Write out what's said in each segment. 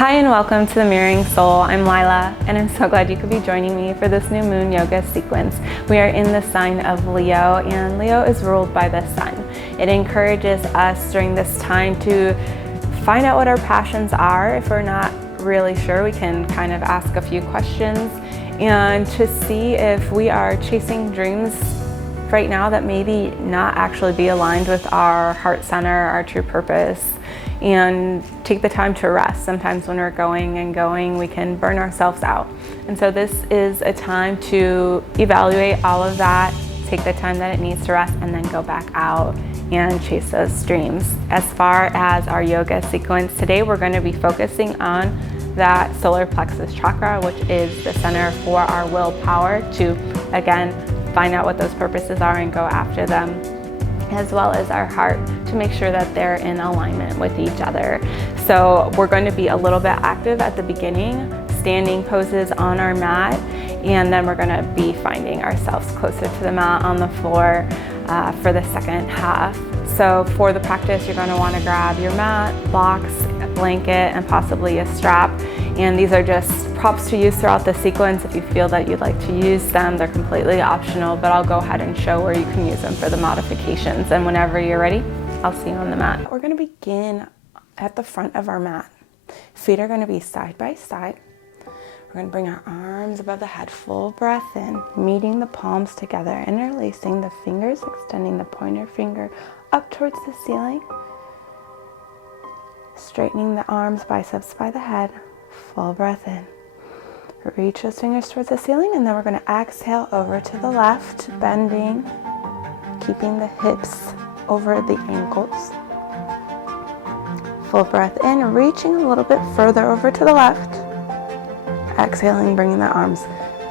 Hi and welcome to the Mirroring Soul. I'm Lilah and I'm so glad you could be joining me for this new moon yoga sequence. We are in the sign of Leo, and Leo is ruled by the sun. It encourages us during this time to find out what our passions are. If we're not really sure, we can kind of ask a few questions and to see if we are chasing dreams right now that maybe not actually be aligned with our heart center, our true purpose, and take the time to rest. Sometimes when we're going, we can burn ourselves out. And so this is a time to evaluate all of that, take the time that it needs to rest, and then go back out and chase those dreams. As far as our yoga sequence today, we're going to be focusing on that solar plexus chakra, which is the center for our willpower to, again, find out what those purposes are and go after them, as well as our heart to make sure that they're in alignment with each other. So we're going to be a little bit active at the beginning, standing poses on our mat, and then we're going to be finding ourselves closer to the mat on the floor for the second half. So for the practice, you're going to want to grab your mat, blocks, a blanket, and possibly a strap. And these are just props to use throughout the sequence. If you feel that you'd like to use them, they're completely optional, but I'll go ahead and show where you can use them for the modifications. And whenever you're ready, I'll see you on the mat. We're going to begin at the front of our mat. Feet are going to be side by side. We're going to bring our arms above the head, full breath in, meeting the palms together, interlacing the fingers, extending the pointer finger up towards the ceiling, straightening the arms, biceps by the head, full breath in. Reach those fingers towards the ceiling, and then we're going to exhale over to the left, bending, keeping the hips over the ankles. Full breath in, reaching a little bit further over to the left. Exhaling, bringing the arms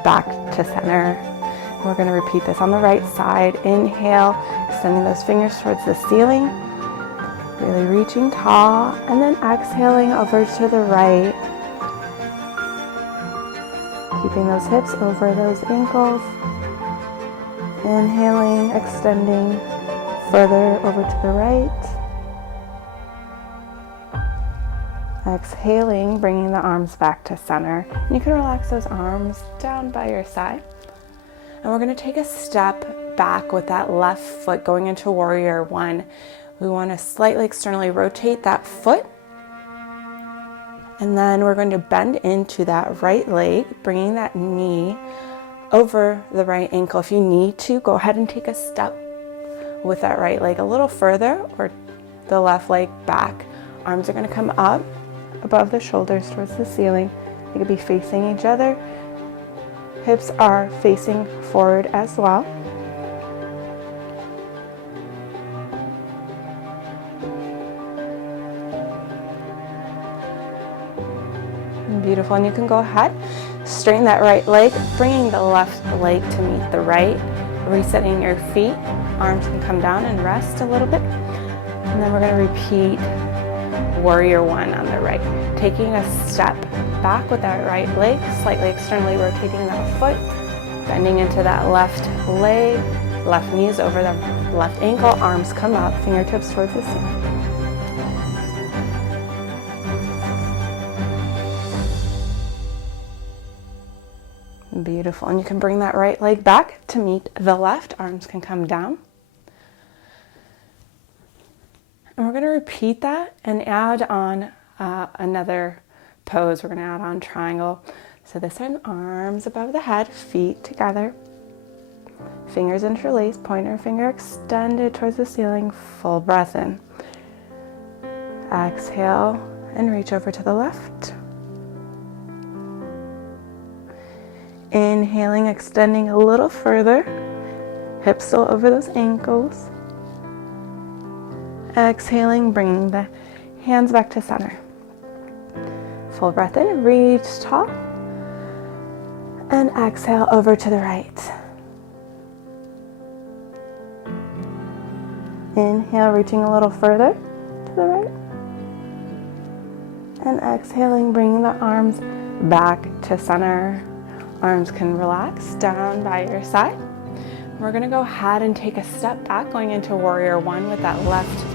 back to center. We're going to repeat this on the right side. Inhale, extending those fingers towards the ceiling, really reaching tall, and then exhaling over to the right. Keeping those hips over those ankles. Inhaling, extending further over to the right. Exhaling, bringing the arms back to center. And you can relax those arms down by your side. And we're going to take a step back with that left foot going into warrior one. We want to slightly externally rotate that foot. And then we're going to bend into that right leg, bringing that knee over the right ankle. If you need to, go ahead and take a step with that right leg a little further, or the left leg back. Arms are going to come up above the shoulders towards the ceiling. They could be facing each other. Hips are facing forward as well. Beautiful, and you can go ahead, straighten that right leg, bringing the left leg to meet the right, resetting your feet. Arms can come down and rest a little bit. And then we're going to repeat warrior one on the right. Taking a step back with that right leg, slightly externally rotating that foot, bending into that left leg, left knees over the left ankle, arms come up, fingertips towards the ceiling. Beautiful, and you can bring that right leg back to meet the left, arms can come down. And we're going to repeat that and add on another pose. We're going to add on triangle. So this time, arms above the head, feet together, fingers interlaced, pointer finger extended towards the ceiling, full breath in. Exhale and reach over to the left. Inhaling, extending a little further, hips still over those ankles. Exhaling, bringing the hands back to center. Full breath in, reach tall. And exhale over to the right. Inhale, reaching a little further to the right. And exhaling, bringing the arms back to center. Arms can relax down by your side. We're going to go ahead and take a step back, going into warrior one with that left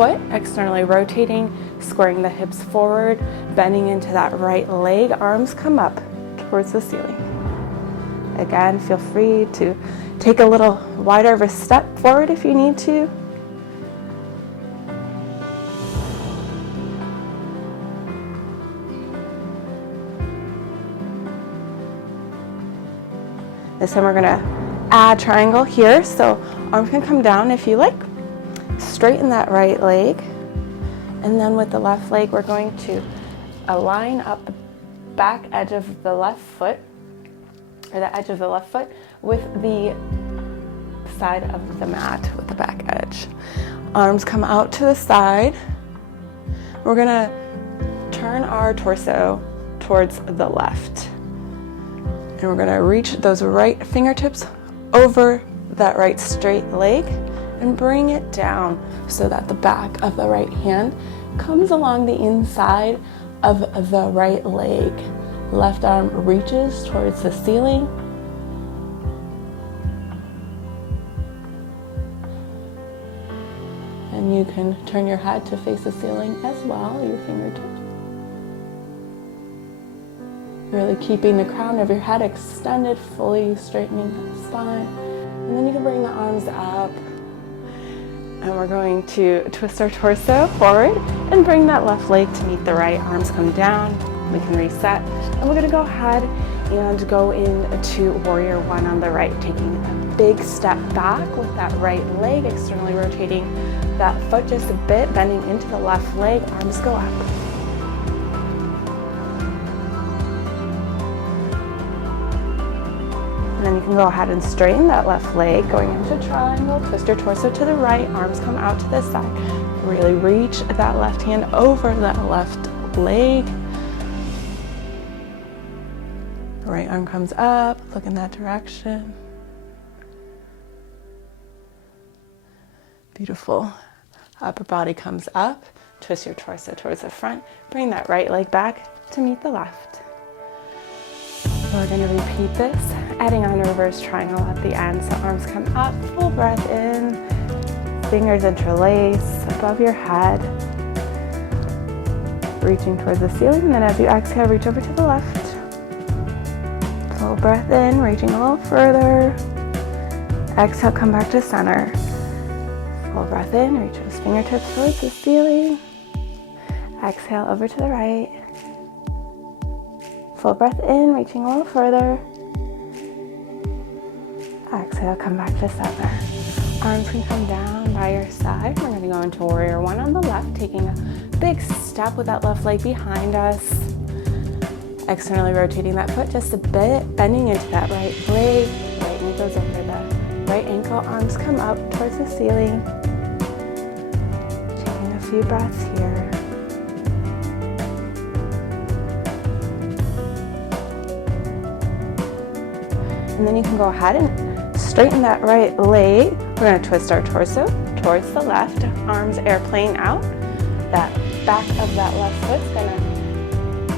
foot externally rotating, squaring the hips forward, bending into that right leg, arms come up towards the ceiling. Again, feel free to take a little wider of a step forward if you need to. This time we're gonna add triangle here, so arms can come down if you like. Straighten that right leg. And then with the left leg, we're going to align up the back edge of the left foot, or the edge of the left foot, with the side of the mat, with the back edge. Arms come out to the side. We're gonna turn our torso towards the left. And we're gonna reach those right fingertips over that right straight leg and bring it down so that the back of the right hand comes along the inside of the right leg. Left arm reaches towards the ceiling. And you can turn your head to face the ceiling as well, your fingertips. Really keeping the crown of your head extended, fully straightening the spine. And then you can bring the arms up. And we're going to twist our torso forward and bring that left leg to meet the right. Arms come down. We can reset. And we're going to go ahead and go into Warrior One on the right, taking a big step back with that right leg, externally rotating that foot just a bit, bending into the left leg. Arms go up. And then you can go ahead and straighten that left leg, going into triangle, twist your torso to the right, arms come out to the side. Really reach that left hand over that left leg. Right arm comes up, look in that direction. Beautiful. Upper body comes up, twist your torso towards the front, bring that right leg back to meet the left. We're going to repeat this, adding on a reverse triangle at the end. So arms come up, full breath in, fingers interlace above your head, reaching towards the ceiling. And then as you exhale, reach over to the left. Full breath in, reaching a little further. Exhale, come back to center. Full breath in, reach those fingertips towards the ceiling. Exhale, over to the right. Full breath in, reaching a little further. Exhale, come back to center. Arms can come down by your side. We're going to go into Warrior One on the left, taking a big step with that left leg behind us. Externally rotating that foot just a bit, bending into that right leg. Right knee goes over the right ankle. Arms come up towards the ceiling. Taking a few breaths here. And then you can go ahead and straighten that right leg. We're going to twist our torso towards the left, arms airplane out. That back of that left foot's going to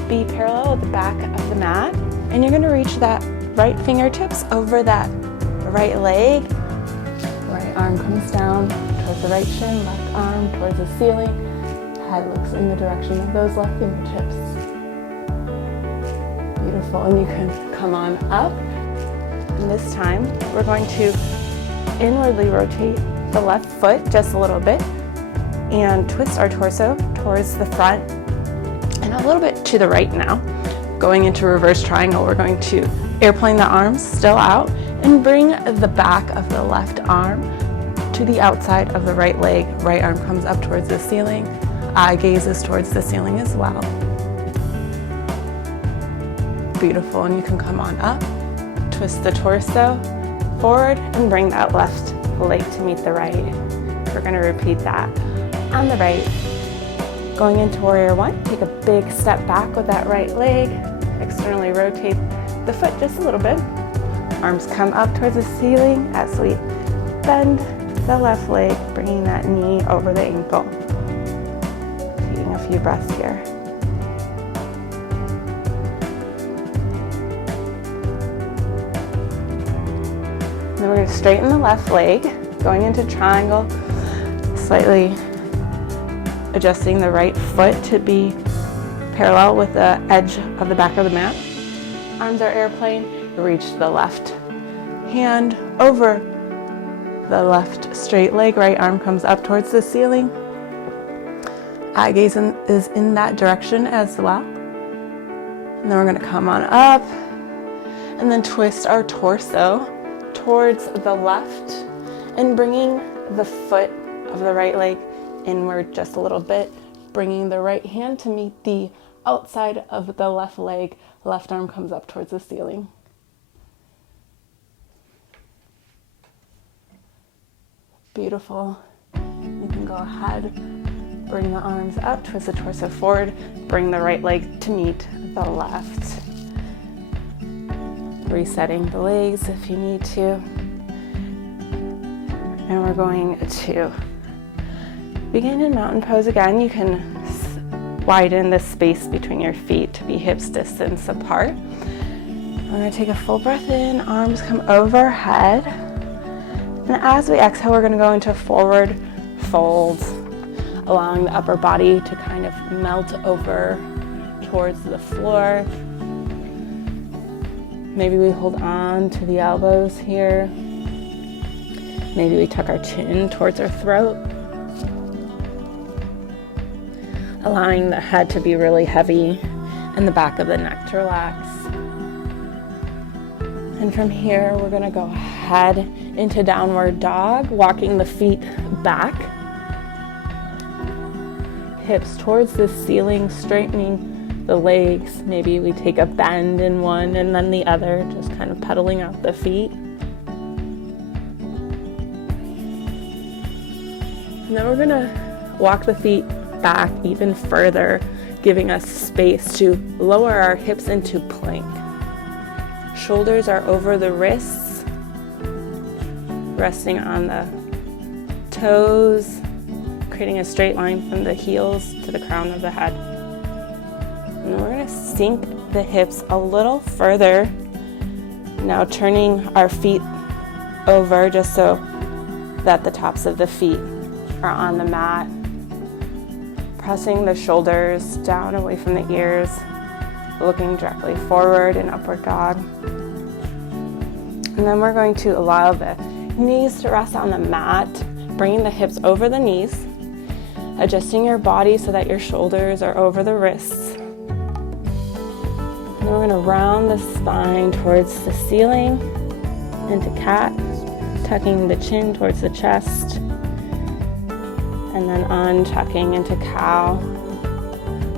be parallel with the back of the mat. And you're going to reach that right fingertips over that right leg. Right arm comes down towards the right shin, left arm towards the ceiling. Head looks in the direction of those left fingertips. Beautiful. And you can come on up. And this time, we're going to inwardly rotate the left foot just a little bit and twist our torso towards the front and a little bit to the right now. Going into reverse triangle, we're going to airplane the arms still out and bring the back of the left arm to the outside of the right leg. Right arm comes up towards the ceiling. Eye gazes towards the ceiling as well. Beautiful, and you can come on up. Twist the torso forward and bring that left leg to meet the right. We're going to repeat that on the right. Going into Warrior One, take a big step back with that right leg. Externally rotate the foot just a little bit. Arms come up towards the ceiling as we bend the left leg, bringing that knee over the ankle. Taking a few breaths here. Then we're going to straighten the left leg, going into triangle, slightly adjusting the right foot to be parallel with the edge of the back of the mat. Arms are airplane. Reach the left hand over the left straight leg. Right arm comes up towards the ceiling. Eye gaze is in that direction as well. And then we're going to come on up and then twist our torso towards the left and bringing the foot of the right leg inward just a little bit, bringing the right hand to meet the outside of the left leg. Left arm comes up towards the ceiling. Beautiful. You can go ahead, bring the arms up, twist the torso forward, bring the right leg to meet the left. Resetting the legs if you need to. And we're going to begin in mountain pose again. You can widen the space between your feet to be hips distance apart. We're going to take a full breath in, arms come overhead. And as we exhale, we're going to go into forward folds, allowing the upper body to kind of melt over towards the floor. Maybe we hold on to the elbows here. Maybe we tuck our chin towards our throat. Allowing the head to be really heavy and the back of the neck to relax. And from here, we're gonna go ahead into downward dog, walking the feet back. Hips towards the ceiling, straightening the legs. Maybe we take a bend in one and then the other, just kind of pedaling out the feet. And then we're gonna walk the feet back even further, giving us space to lower our hips into plank. Shoulders are over the wrists, resting on the toes, creating a straight line from the heels to the crown of the head. And we're going to sink the hips a little further. Now turning our feet over just so that the tops of the feet are on the mat. Pressing the shoulders down away from the ears, looking directly forward in upward dog. And then we're going to allow the knees to rest on the mat, bringing the hips over the knees, adjusting your body so that your shoulders are over the wrists. And we're going to round the spine towards the ceiling into cat, tucking the chin towards the chest, and then untucking into cow,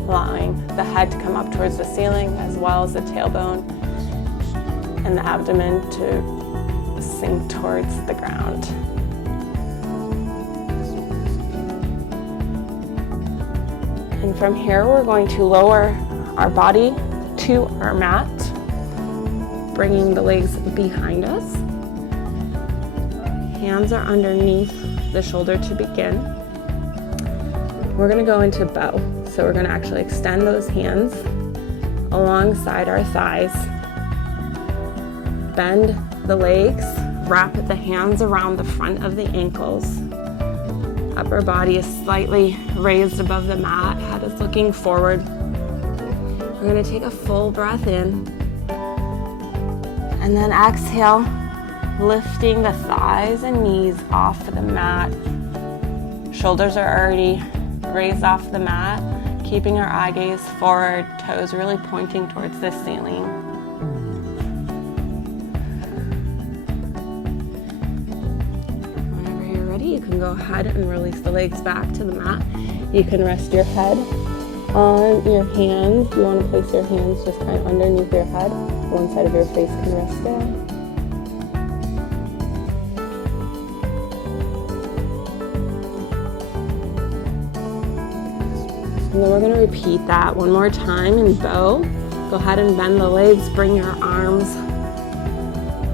allowing the head to come up towards the ceiling as well as the tailbone and the abdomen to sink towards the ground. And from here, we're going to lower our body to our mat, bringing the legs behind us. Hands are underneath the shoulder to begin. We're going to go into bow. So we're going to actually extend those hands alongside our thighs. Bend the legs, wrap the hands around the front of the ankles. Upper body is slightly raised above the mat, head is looking forward. We're going to take a full breath in. And then exhale, lifting the thighs and knees off the mat. Shoulders are already raised off the mat, keeping our eye gaze forward, toes really pointing towards the ceiling. Whenever you're ready, you can go ahead and release the legs back to the mat. You can rest your head on your hands. You want to place your hands just kind of underneath your head. One side of your face can rest down. And then we're going to repeat that one more time in bow. Go ahead and bend the legs, bring your arms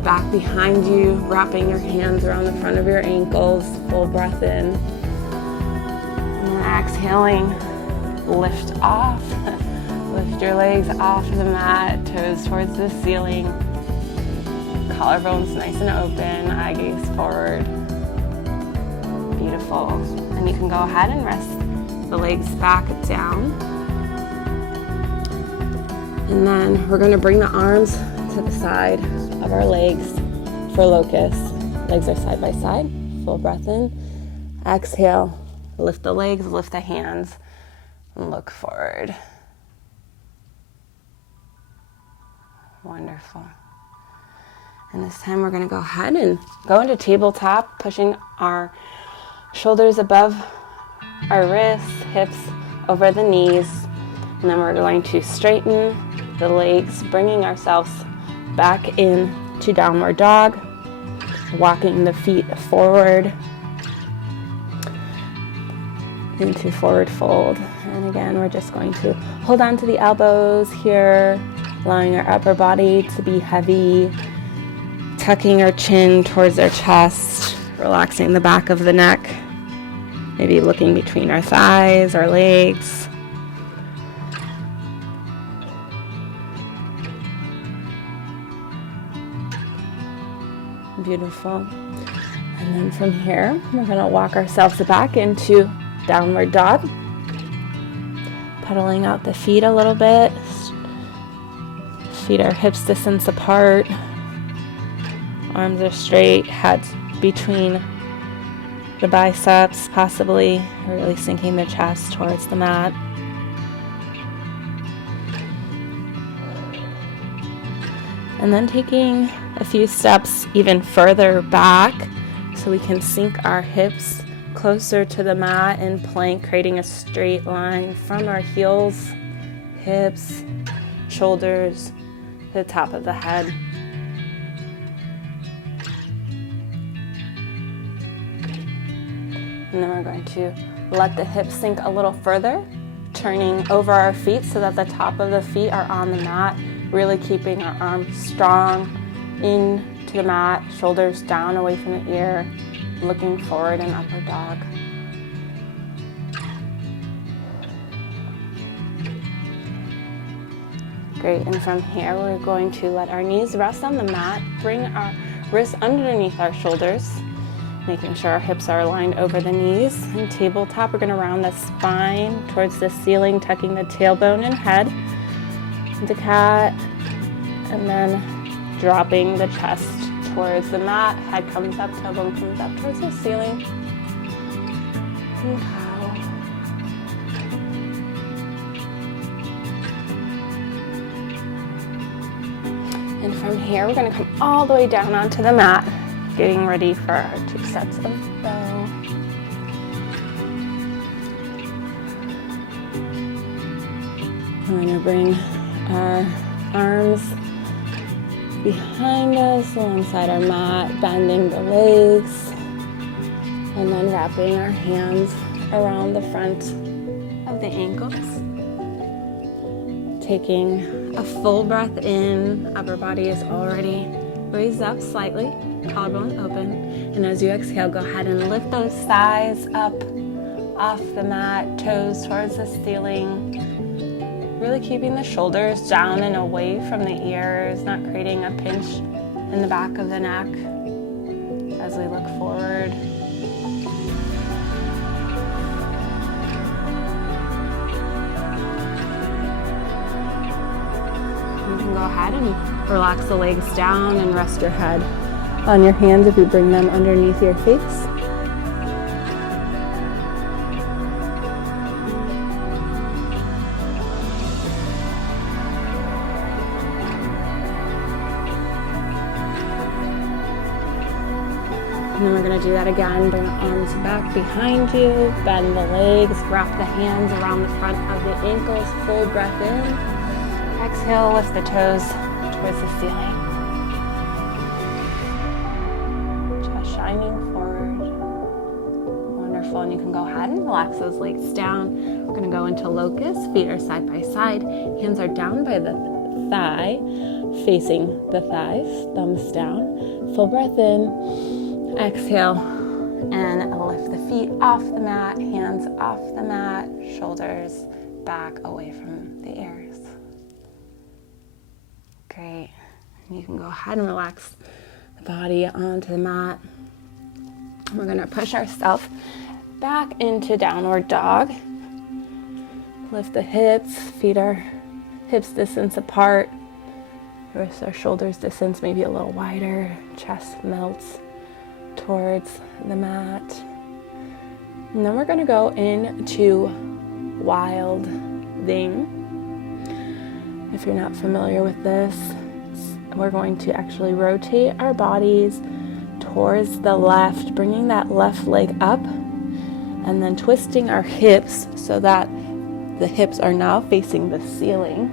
back behind you, wrapping your hands around the front of your ankles. Full breath in. And then exhaling, lift off. Lift your legs off the mat, toes towards the ceiling. Collarbones nice and open, eye gaze forward. Beautiful. And you can go ahead and rest the legs back down. And then we're going to bring the arms to the side of our legs for locust. Legs are side by side. Full breath in. Exhale. Lift the legs, lift the hands, and look forward. Wonderful. And this time we're going to go ahead and go into tabletop, pushing our shoulders above our wrists, hips over the knees. And then we're going to straighten the legs, bringing ourselves back into downward dog, walking the feet forward into forward fold. And again, we're just going to hold on to the elbows here, allowing our upper body to be heavy, tucking our chin towards our chest, relaxing the back of the neck, maybe looking between our thighs, our legs. Beautiful. And then from here, we're going to walk ourselves back into downward dog. Pedaling out the feet a little bit. Feet are hips distance apart. Arms are straight, head between the biceps, possibly really sinking the chest towards the mat. And then taking a few steps even further back so we can sink our hips closer to the mat in plank, creating a straight line from our heels, hips, shoulders, to the top of the head. And then we're going to let the hips sink a little further, turning over our feet so that the top of the feet are on the mat, really keeping our arms strong into the mat, shoulders down away from the ear, looking forward in upward dog. Great, and from here we're going to let our knees rest on the mat, bring our wrists underneath our shoulders, making sure our hips are aligned over the knees. In tabletop, we're going to round the spine towards the ceiling, tucking the tailbone and head into cat, and then dropping the chest towards the mat. Head comes up, tailbone comes up towards the ceiling. And cow. And from here, we're going to come all the way down onto the mat, getting ready for our 2 sets of bow. We're going to bring our arms behind us alongside our mat, bending the legs, and then wrapping our hands around the front of the ankles. Taking a full breath in, upper body is already raised up slightly, collarbone open, and as you exhale, go ahead and lift those thighs up off the mat, toes towards the ceiling. Really keeping the shoulders down and away from the ears, not creating a pinch in the back of the neck as we look forward. You can go ahead and relax the legs down and rest your head on your hands if you bring them underneath your face. And then we're going to do that again. Bring the arms back behind you, bend the legs, wrap the hands around the front of the ankles, full breath in. Exhale, lift the toes towards the ceiling. Chest shining forward. Wonderful. And you can go ahead and relax those legs down. We're going to go into locust. Feet are side by side. Hands are down by the thigh, facing the thighs, thumbs down. Full breath in. Exhale and lift the feet off the mat, hands off the mat, shoulders back away from the ears. Great. And you can go ahead and relax the body onto the mat. We're going to push ourselves back into downward dog. Lift the hips, feet our hips distance apart. Wrist our shoulders distance maybe a little wider. Chest melts towards the mat. And then we're going to go into wild thing. If you're not familiar with this, we're going to actually rotate our bodies towards the left, bringing that left leg up, and then twisting our hips so that the hips are now facing the ceiling.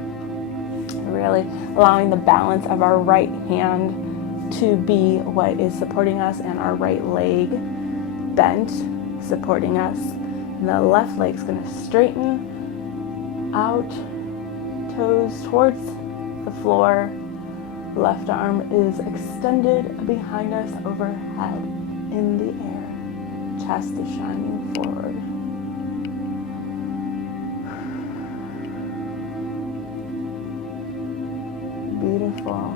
Really allowing the balance of our right hand to be what is supporting us and our right leg bent, supporting us. And the left leg's going to straighten out, toes towards the floor. Left arm is extended behind us, overhead in the air. Chest is shining forward. Beautiful.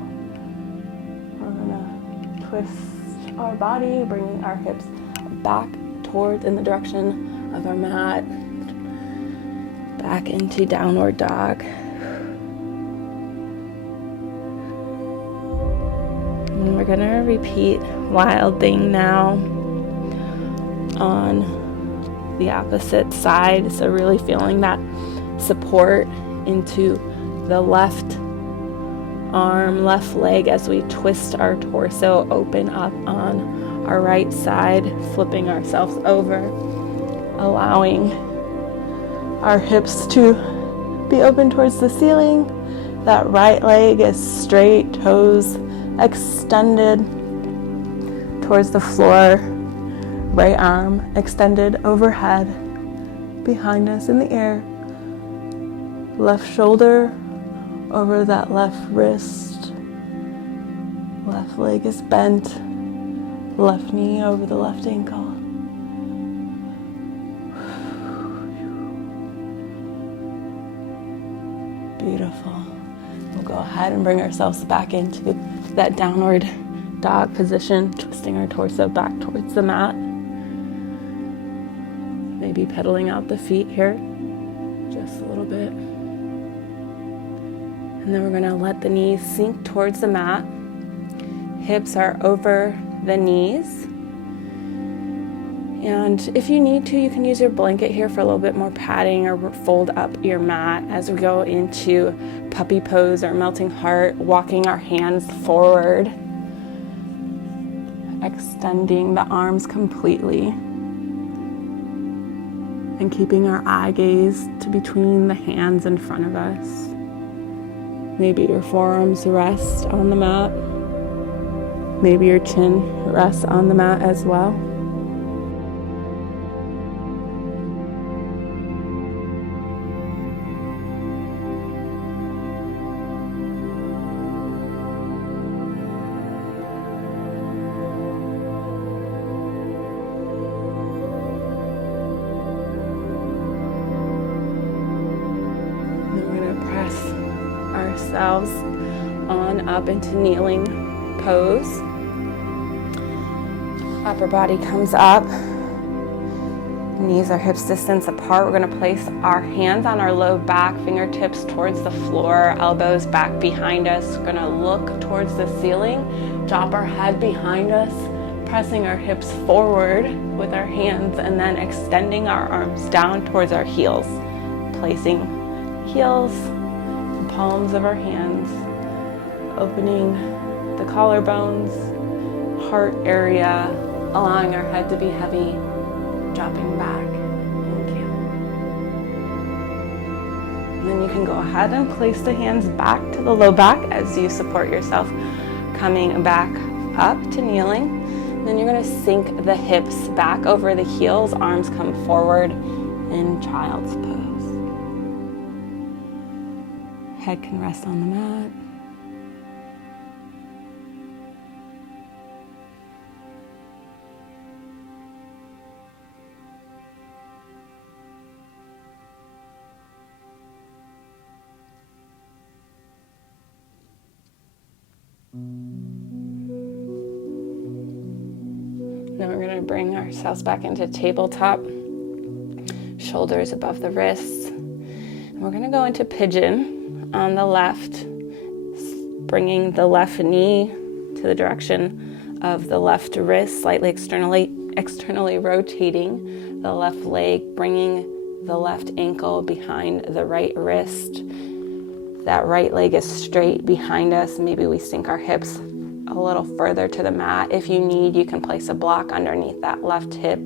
We're going to twist our body, bringing our hips back towards in the direction of our mat. Back into downward dog. And we're going to repeat wild thing now on the opposite side. So really feeling that support into the left arm, left leg as we twist our torso open up on our right side, flipping ourselves over, allowing our hips to be open towards the ceiling. That right leg is straight, toes extended towards the floor, right arm extended overhead, behind us in the air, left shoulder over that left wrist, left leg is bent, left knee over the left ankle. Beautiful. We'll go ahead and bring ourselves back into that downward dog position, twisting our torso back towards the mat. Maybe pedaling out the feet here just a little bit. And then we're going to let the knees sink towards the mat. Hips are over the knees. And if you need to, you can use your blanket here for a little bit more padding, or fold up your mat as we go into puppy pose or melting heart, walking our hands forward, extending the arms completely, and keeping our eye gaze to between the hands in front of us. Maybe your forearms rest on the mat. Maybe your chin rests on the mat as well. Ourselves on up into kneeling pose. Upper body comes up, knees are hips distance apart. We're going to place our hands on our low back, fingertips towards the floor, elbows back behind us. We're going to look towards the ceiling, drop our head behind us, pressing our hips forward with our hands, and then extending our arms down towards our heels, placing heels, palms of our hands, opening the collarbones, heart area, allowing our head to be heavy, dropping back in camel. And then you can go ahead and place the hands back to the low back as you support yourself, coming back up to kneeling. Then you're going to sink the hips back over the heels, arms come forward in child's pose. Head can rest on the mat. Now we're going to bring ourselves back into tabletop, shoulders above the wrists. We're going to go into pigeon on the left, bringing the left knee to the direction of the left wrist, slightly externally rotating the left leg, bringing the left ankle behind the right wrist. That right leg is straight behind us. Maybe we sink our hips a little further to the mat. If you need, you can place a block underneath that left hip.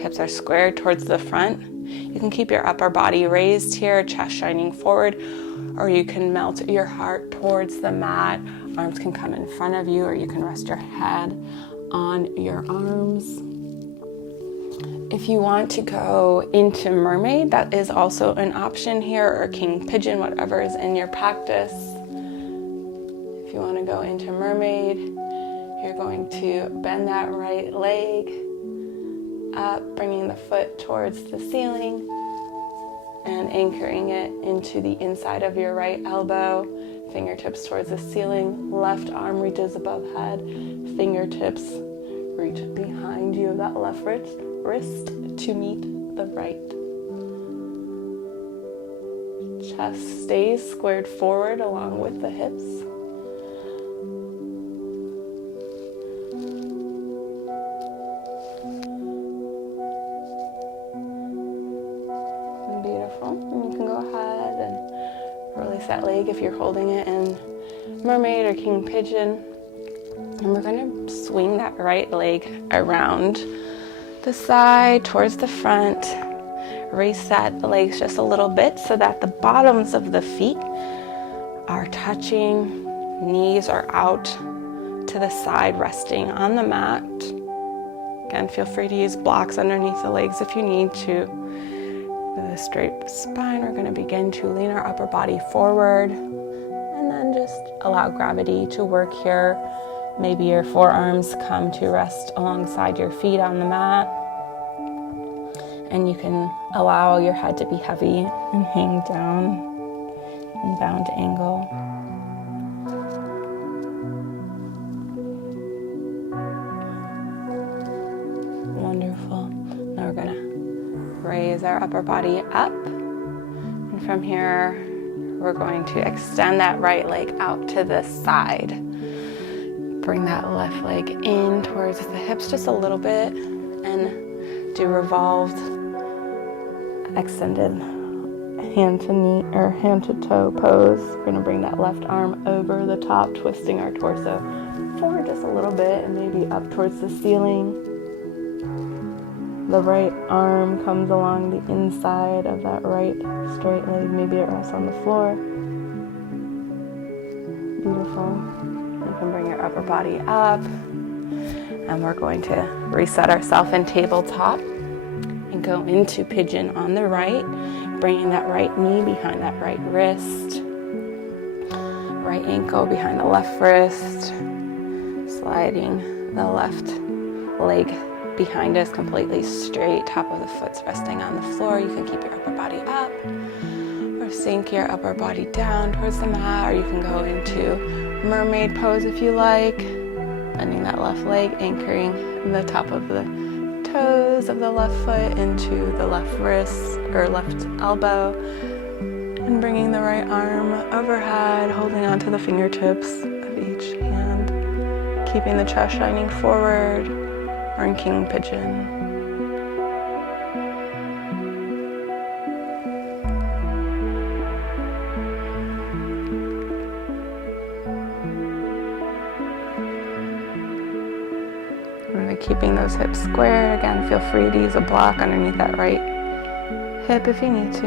Hips are squared towards the front. You can keep your upper body raised here, chest shining forward, or you can melt your heart towards the mat. Arms can come in front of you, or you can rest your head on your arms. If you want to go into mermaid, that is also an option here, or king pigeon, whatever is in your practice. If you want to go into mermaid, you're going to bend that right leg up, bringing the foot towards the ceiling and anchoring it into the inside of your right elbow. Fingertips towards the ceiling, left arm reaches above head, fingertips reach behind you of that left wrist to meet the right. Chest stays squared forward along with the hips. Beautiful. And you can go ahead and release that leg if you're holding it in mermaid or king pigeon. And we're going to swing that right leg around the side towards the front. Raise that legs just a little bit so that the bottoms of the feet are touching. Knees are out to the side, resting on the mat. Again, feel free to use blocks underneath the legs if you need to. With a straight spine, we're going to begin to lean our upper body forward and then just allow gravity to work here. Maybe your forearms come to rest alongside your feet on the mat. And you can allow your head to be heavy and hang down in bound angle. Wonderful. Now we're going to raise our upper body up. And from here, we're going to extend that right leg out to the side. Bring that left leg in towards the hips just a little bit and do revolved, extended hand to knee or hand to toe pose. We're going to bring that left arm over the top, twisting our torso forward just a little bit and maybe up towards the ceiling. The right arm comes along the inside of that right straight leg. Maybe it rests on the floor. Beautiful. You can bring your upper body up, and we're going to reset ourselves in tabletop and go into pigeon on the right, bringing that right knee behind that right wrist, right ankle behind the left wrist, sliding the left leg behind us completely straight, top of the foot's resting on the floor. You can keep your upper body up or sink your upper body down towards the mat, or you can go into mermaid pose if you like, bending that left leg, anchoring the top of the toes of the left foot into the left wrist or left elbow, and bringing the right arm overhead, holding onto the fingertips of each hand, keeping the chest shining forward, or in king pigeon. Keeping those hips square. Again, feel free to use a block underneath that right hip if you need to.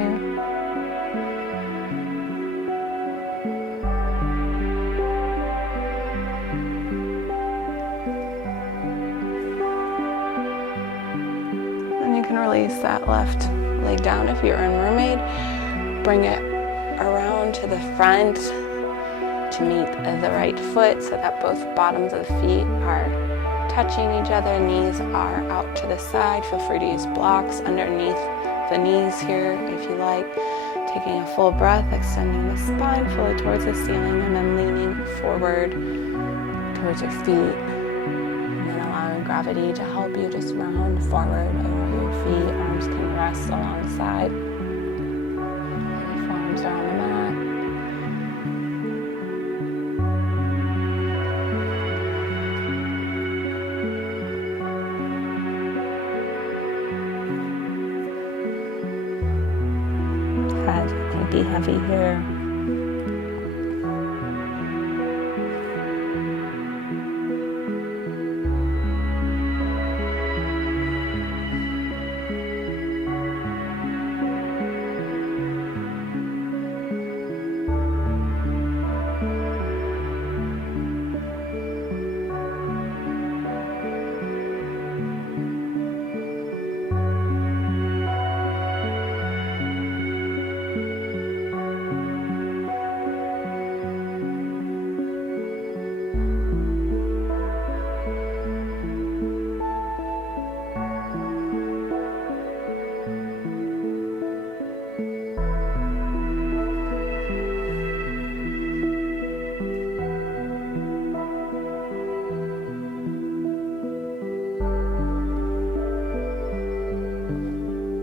And you can release that left leg down if you're in mermaid. Bring it around to the front to meet the right foot so that both bottoms of the feet are touching each other. Knees are out to the side. Feel free to use blocks underneath the knees here if you like. Taking a full breath, extending the spine fully towards the ceiling, and then leaning forward towards your feet. And then allowing gravity to help you just round forward over your feet. Arms can rest alongside. heavy here.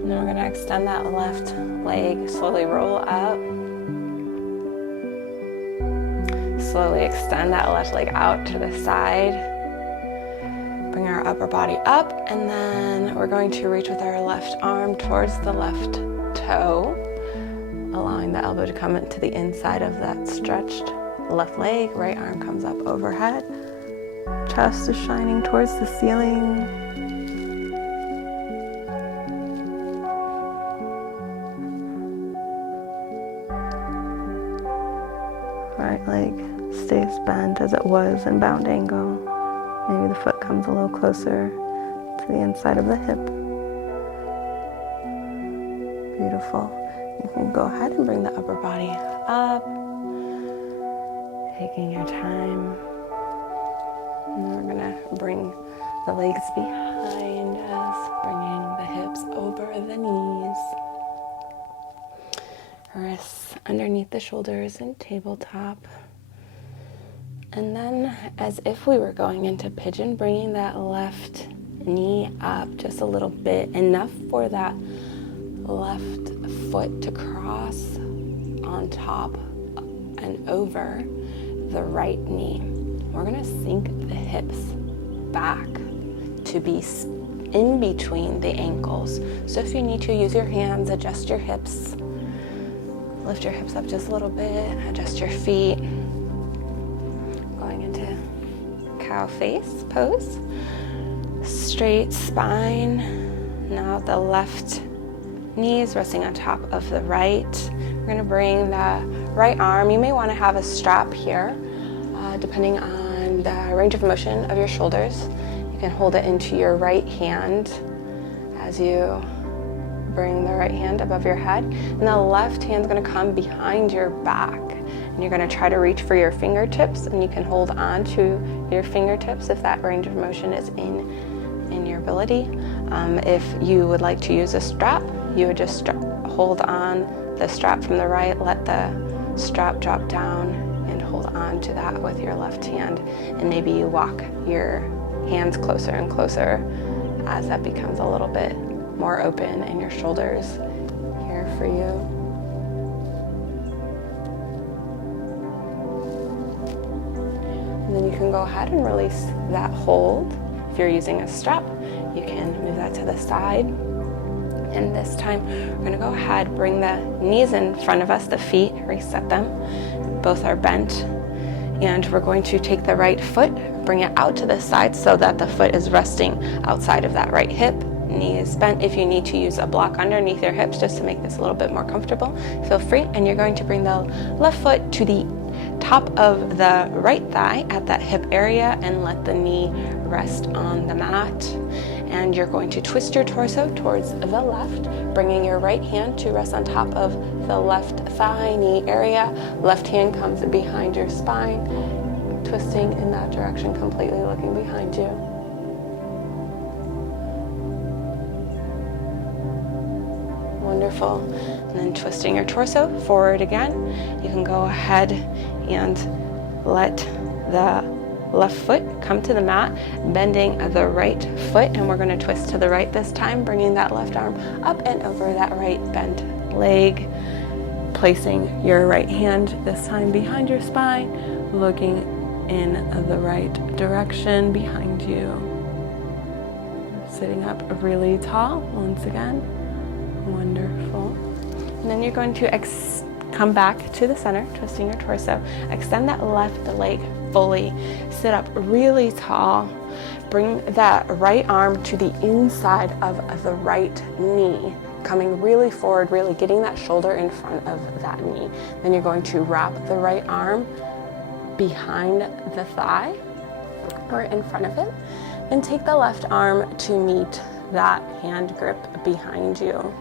Now we're going to extend that left leg, slowly roll up. Slowly extend that left leg out to the side. Bring our upper body up, and then we're going to reach with our left arm towards the left toe, allowing the elbow to come into the inside of that stretched left leg. Right arm comes up overhead. Chest is shining towards the ceiling. Right leg stays bent as it was in bound angle. Maybe the foot comes a little closer to the inside of the hip. Beautiful. You can go ahead and bring the upper body up, taking your time. And then we're gonna bring the legs behind us, bringing the hips over the knees. Wrists underneath the shoulders and tabletop. And then, as if we were going into pigeon, bringing that left knee up just a little bit, enough for that left foot to cross on top and over the right knee. We're gonna sink the hips back to be in between the ankles. So if you need to, use your hands, adjust your hips. Lift your hips up just a little bit, adjust your feet. Going into cow face pose. Straight spine. Now the left knee is resting on top of the right. We're gonna bring the right arm. You may wanna have a strap here, depending on the range of motion of your shoulders. You can hold it into your right hand as you bring the right hand above your head, and the left hand's going to come behind your back, and you're going to try to reach for your fingertips, and you can hold on to your fingertips if that range of motion is in your ability. If you would like to use a strap, you would just hold on the strap from the right, let the strap drop down, and hold on to that with your left hand, and maybe you walk your hands closer and closer as that becomes a little bit more open and your shoulders here for you. And then you can go ahead and release that hold. If you're using a strap, you can move that to the side. And this time, we're gonna go ahead, bring the knees in front of us, the feet, reset them. Both are bent. And we're going to take the right foot, bring it out to the side so that the foot is resting outside of that right hip. Knee is bent. If you need to use a block underneath your hips just to make this a little bit more comfortable, feel free. And you're going to bring the left foot to the top of the right thigh at that hip area and let the knee rest on the mat. And you're going to twist your torso towards the left, bringing your right hand to rest on top of the left thigh, knee area. Left hand comes behind your spine, twisting in that direction, completely looking behind you. Wonderful. And then twisting your torso forward again. You can go ahead and let the left foot come to the mat, bending the right foot, and we're going to twist to the right this time, bringing that left arm up and over that right bent leg, placing your right hand this time behind your spine, looking in the right direction behind you. Sitting up really tall once again. Wonderful. And then you're going to Come back to the center, twisting your torso. Extend that left leg fully. Sit up really tall. Bring that right arm to the inside of the right knee, coming really forward, really getting that shoulder in front of that knee. Then you're going to wrap the right arm behind the thigh or in front of it, and take the left arm to meet that hand grip behind you.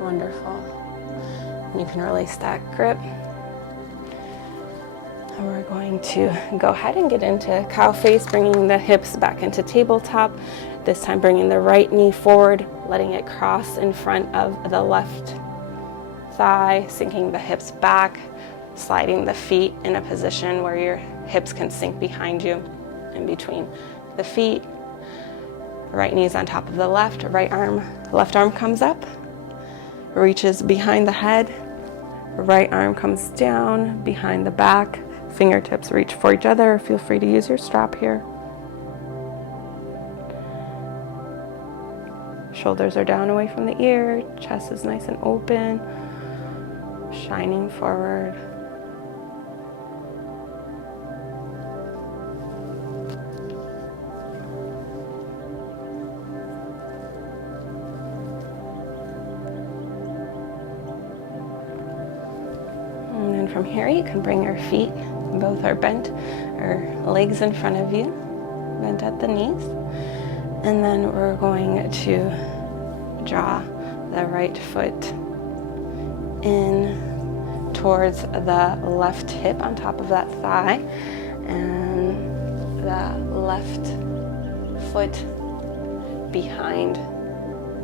Wonderful. You can release that grip. And we're going to go ahead and get into cow face, bringing the hips back into tabletop. This time bringing the right knee forward, letting it cross in front of the left thigh, sinking the hips back, sliding the feet in a position where your hips can sink behind you, in between the feet. Right knee's on top of the left arm comes up, reaches behind the head, right arm comes down behind the back, fingertips reach for each other. Feel free to use your strap here. Shoulders are down away from the ear, chest is nice and open, shining forward. And then from here, you can bring your feet, both are bent, or legs in front of you, bent at the knees. And then we're going to draw the right foot in towards the left hip on top of that thigh, and the left foot behind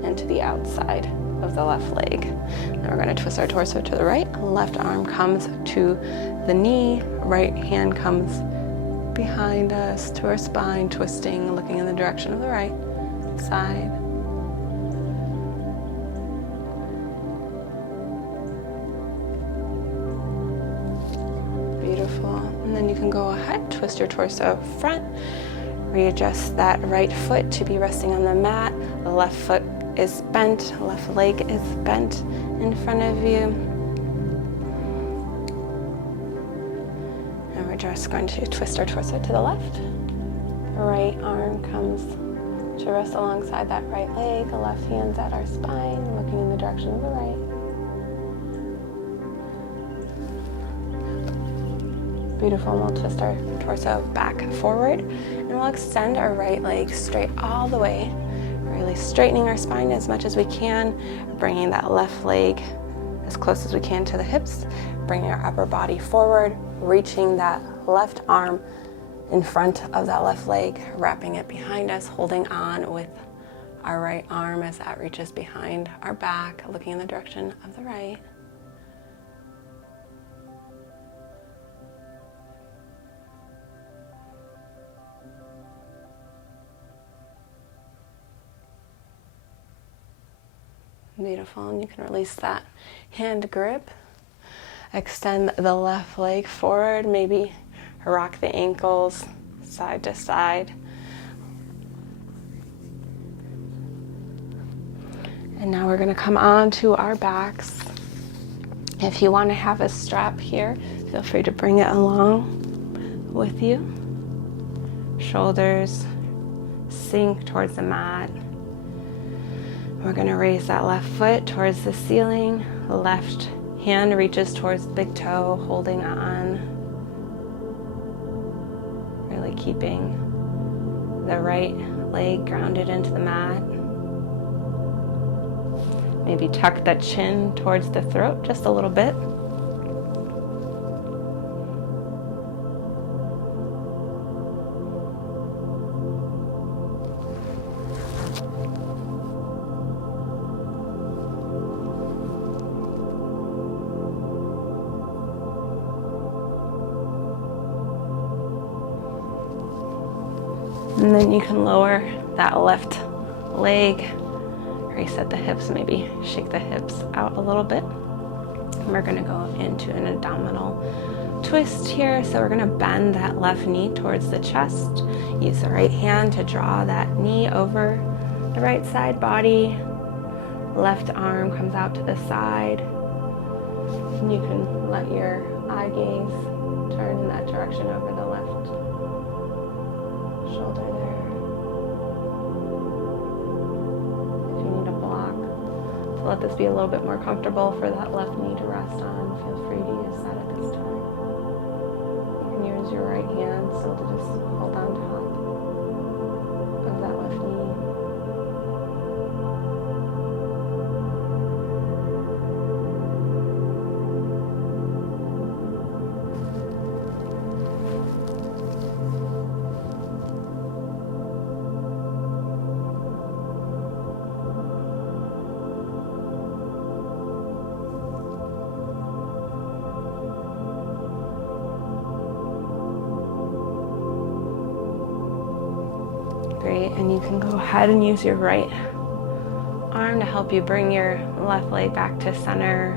and to the outside of the left leg. Then we're going to twist our torso to the right. Left arm comes to the knee, right hand comes behind us to our spine, twisting, looking in the direction of the right side. Beautiful. And then you can go ahead, twist your torso front, readjust that right foot to be resting on the mat. The left foot is bent, left leg is bent in front of you. And we're just going to twist our torso to the left. Right arm comes to rest alongside that right leg. The left hand's at our spine, looking in the direction of the right. Beautiful. And we'll twist our torso back forward, and we'll extend our right leg straight all the way, really straightening our spine as much as we can, bringing that left leg as close as we can to the hips, bringing our upper body forward, reaching that left arm in front of that left leg, wrapping it behind us, holding on with our right arm as that reaches behind our back, looking in the direction of the right. Beautiful. And you can release that hand grip. Extend the left leg forward, maybe rock the ankles side to side. And now we're going to come on to our backs. If you want to have a strap here, feel free to bring it along with you. Shoulders sink towards the mat. We're going to raise that left foot towards the ceiling. The left hand reaches towards the big toe, holding on. Really keeping the right leg grounded into the mat. Maybe tuck that chin towards the throat just a little bit. And then you can lower that left leg, reset the hips, maybe shake the hips out a little bit. And we're going to go into an abdominal twist here. So we're going to bend that left knee towards the chest. Use the right hand to draw that knee over the right side body. Left arm comes out to the side. And you can let your eye gaze turn in that direction over the left shoulder there. If you need a block to let this be a little bit more comfortable for that left knee to rest on, feel free to use that at this time. You can use your right hand still to just hold on top of that left knee. Great, and you can go ahead and use your right arm to help you bring your left leg back to center.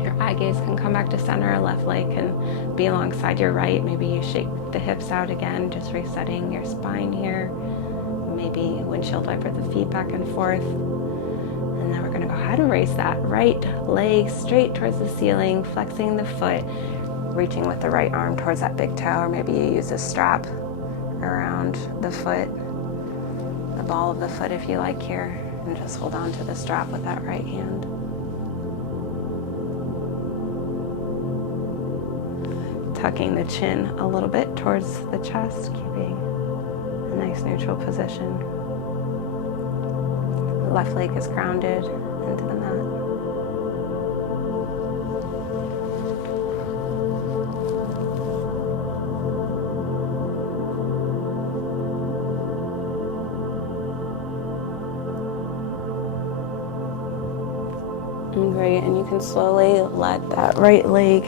Your eye gaze can come back to center, left leg can be alongside your right. Maybe you shake the hips out again, just resetting your spine here. Maybe windshield wiper the feet back and forth. And then we're gonna go ahead and raise that right leg straight towards the ceiling, flexing the foot, reaching with the right arm towards that big toe, or maybe you use a strap around the foot, the ball of the foot if you like here, and just hold on to the strap with that right hand. Tucking the chin a little bit towards the chest, keeping a nice neutral position. The left leg is grounded into the mat. Great, and you can slowly let that right leg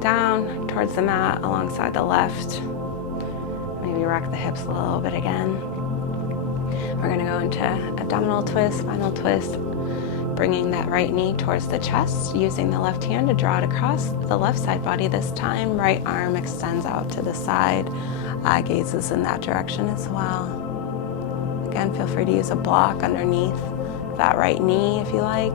down towards the mat alongside the left. Maybe rock the hips a little bit again. We're going to go into abdominal twist, spinal twist, bringing that right knee towards the chest, using the left hand to draw it across the left side body this time. Right arm extends out to the side. Eye gazes in that direction as well. Again, feel free to use a block underneath that right knee if you like.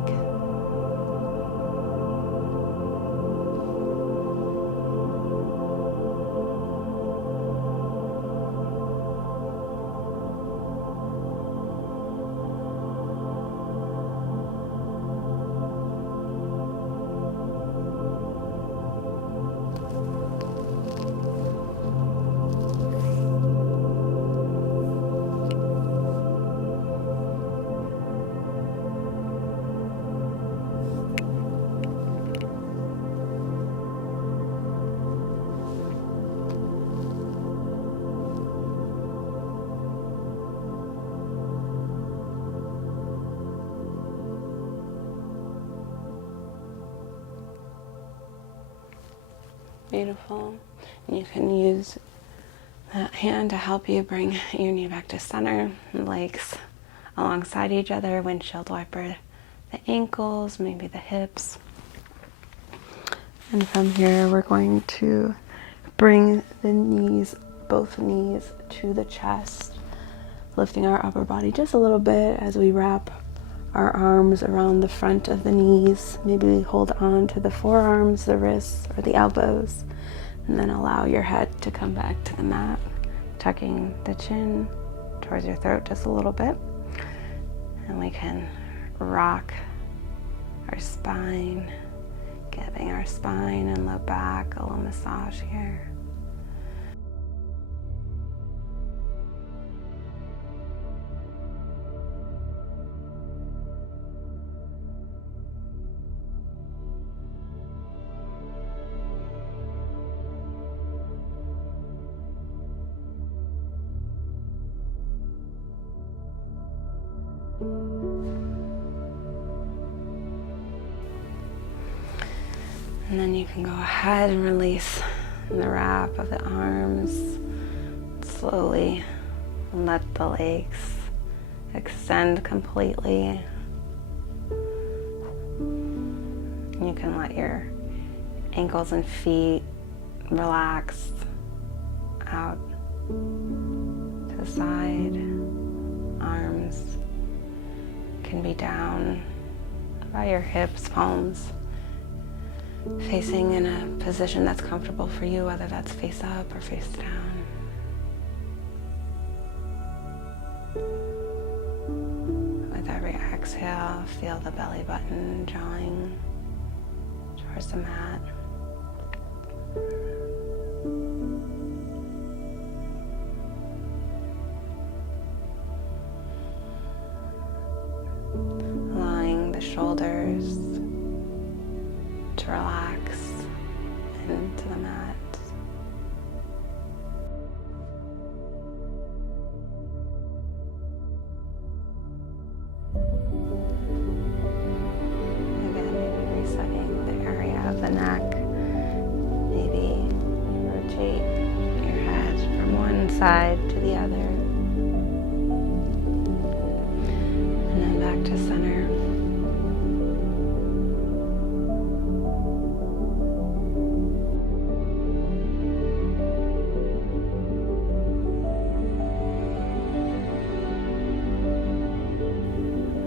Beautiful. And you can use that hand to help you bring your knee back to center, legs alongside each other, windshield wiper the ankles, maybe the hips. And from here, we're going to bring the knees, both knees to the chest, lifting our upper body just a little bit as we wrap our arms around the front of the knees. Maybe hold on to the forearms, the wrists, or the elbows, and then allow your head to come back to the mat, tucking the chin towards your throat just a little bit. And we can rock our spine, giving our spine and low back a little massage here. And then you can go ahead and release the wrap of the arms. Slowly let the legs extend completely. You can let your ankles and feet relax out to the side, arms can be down by your hips, palms, facing in a position that's comfortable for you, whether that's face up or face down. With every exhale, feel the belly button drawing towards the mat. Allowing the shoulders to relax into the mat. Again, maybe resetting the area of the neck. Maybe rotate your head from one side to the other. And then back to center.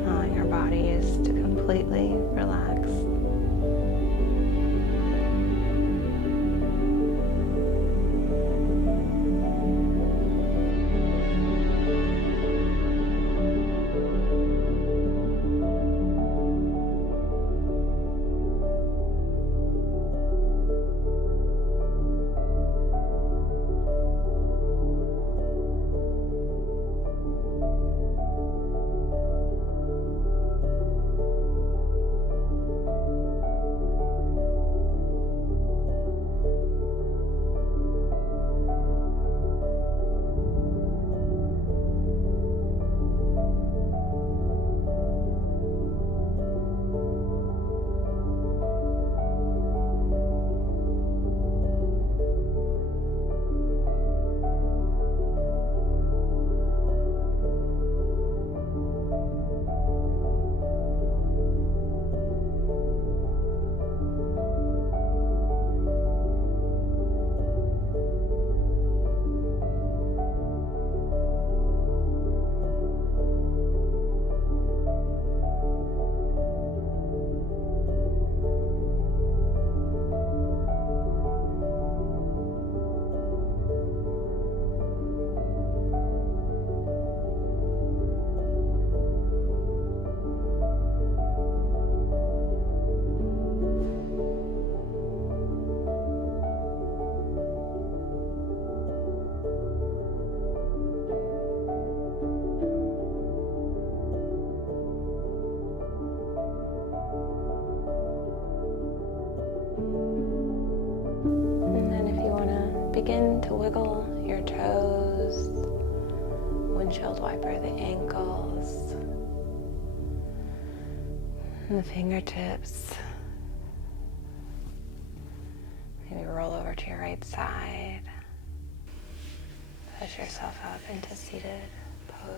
Allowing your body is to completely relax. Begin to wiggle your toes, windshield wiper the ankles, and the fingertips. Maybe roll over to your right side. Push yourself up into seated pose.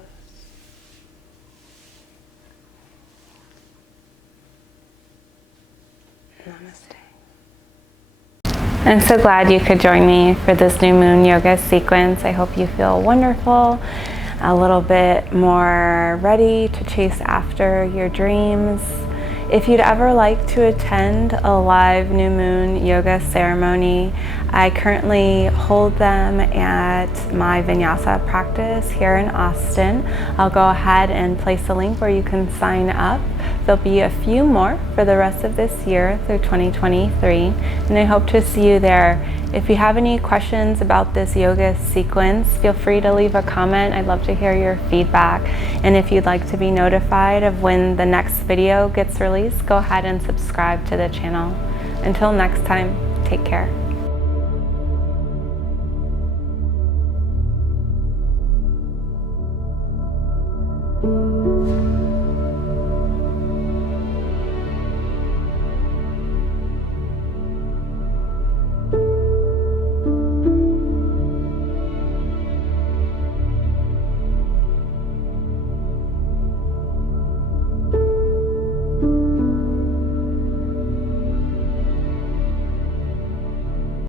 Namaste. I'm so glad you could join me for this new moon yoga sequence. I hope you feel wonderful, a little bit more ready to chase after your dreams. If you'd ever like to attend a live new moon yoga ceremony, I currently hold them at my vinyasa practice here in Austin. I'll go ahead and place a link where you can sign up. There'll be a few more for the rest of this year through 2023, and I hope to see you there. If you have any questions about this yoga sequence, feel free to leave a comment. I'd love to hear your feedback. And if you'd like to be notified of when the next video gets released, go ahead and subscribe to the channel. Until next time, take care.